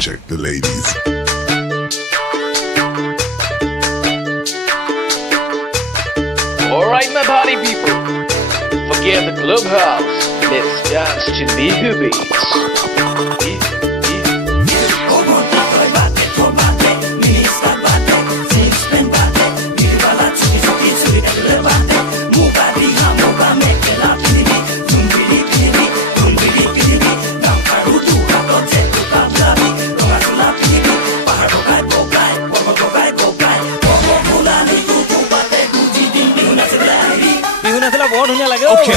check the ladies. Alright, my party people, forget the clubhouse. Let's dance to Nihu beats. বৰ ধুনীয়া লাগে okay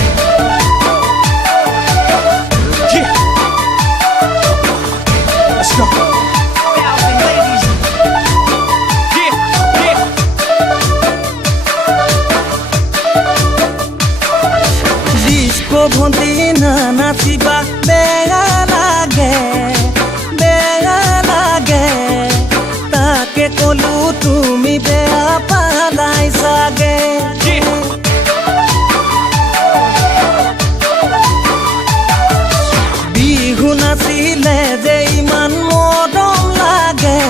Let's go Bouncing ladies Disco ভন্তি না নাচিবা বেয়া লাগে তাকে কলো তুমি বেয়া পালাই সাগে নাচিলে যে ইমান মৰম লাগে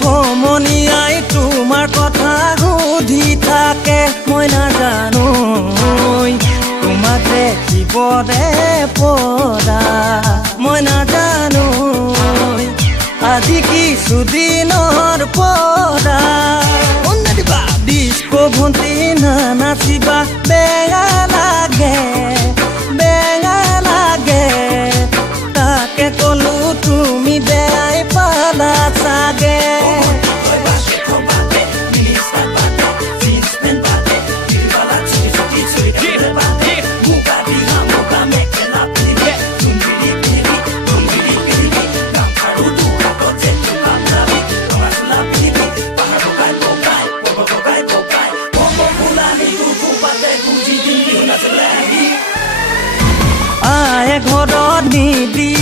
সমনীয়াই তোমাৰ কথা সুধি থাকে মই নাজানো তোমাক দেখিবৰে পৰা মই নাজানো আজি কিছুদিনৰ পৰা ডিস্কো ভন্তি নাচিবা বেয়া লাগে তাকে কলো তুমি বেয়াই পালা চাগে ঘৰত নিদি